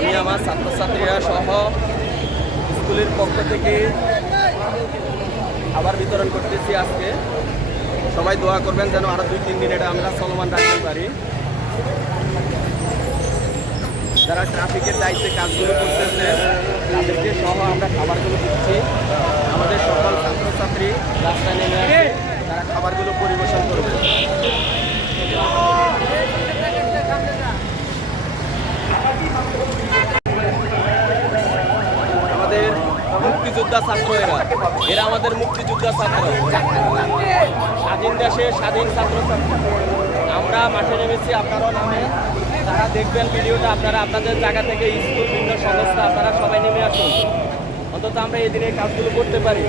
আমি আমার ছাত্রছাত্রীরা সহ স্কুলের পক্ষ থেকে খাবার বিতরণ করতেছি আজকে। সবাই দোয়া করবেন যেন আরও দুই, তিন দিন এটা আমরা চলমান রাখতে পারি। যারা ট্রাফিকের দায়িত্বে কাজগুলো করতেছে, তাদেরকে সহ আমরা খাবারগুলো দিচ্ছি। আমাদের সকল ছাত্রছাত্রী রাস্তায় নেমে তারা খাবারগুলো পরিবেশন করবে আমাদের মুক্তিযোদ্ধা ছাত্র এরা এরা আমাদের মুক্তিযোদ্ধা ছাত্র। স্বাধীন দেশে স্বাধীন ছাত্র আমরা মাঠে নেমেছি, আপনারাও নামে। তারা দেখবেন ভিডিওটা, আপনারা আপনাদের জায়গা থেকে স্কুল, বিভিন্ন সংস্থা, আপনারা সবাই নেমে আসুন। অন্তত আমরা এই কাজগুলো করতে পারি।